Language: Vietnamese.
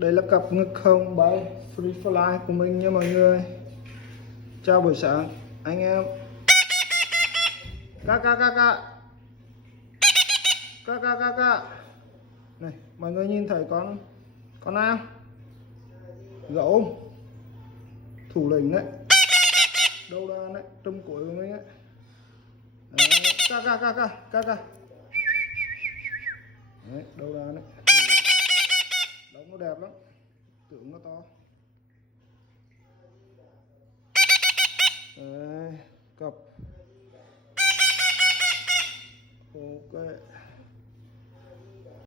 Đây là cặp ngực không bay free fly của mình nha mọi người. Chào buổi sáng anh em. Ca ca ca ca ca ca ca ca. Này mọi người nhìn thấy con nào gấu thủ lĩnh đấy, đâu ra đấy, trong cuối của mình đấy. Đấy, ca ca ca ca ca ca. Đấy, đâu ra đấy, đóng nó đẹp lắm, tưởng nó to. Đấy, cặp